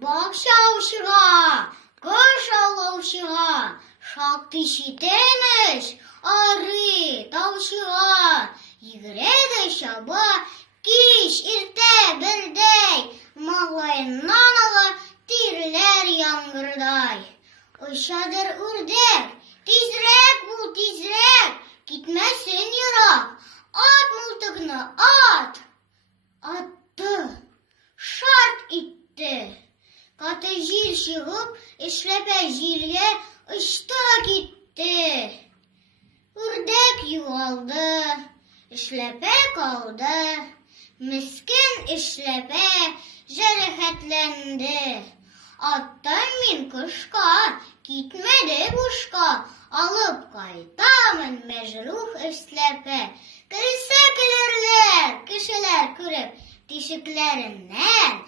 Бакчаучыга, кыш алучыга, шактый читеныш, ары таучыга, йөгерә чаба, кич, иртә, бердәй, маңлаеннан ала тиреләр яңгырдай. Очадыр үрдәк, тизрәк бул, тизрәк, китмәсен ерак, ат мылтыкны, ат! Атты, шарт итте. Каты җил чыгып, эшләпә җилгә очты китте. Үрдәк югалды, эшләпә калды. Мескен эшләпә җәрәхәтләнде. Аттым мин кышка, китмәде бушка. Алып кайтамын мәҗрух эшләпә. Көлсә көлерләр, кешеләр күреп, тишекләреннән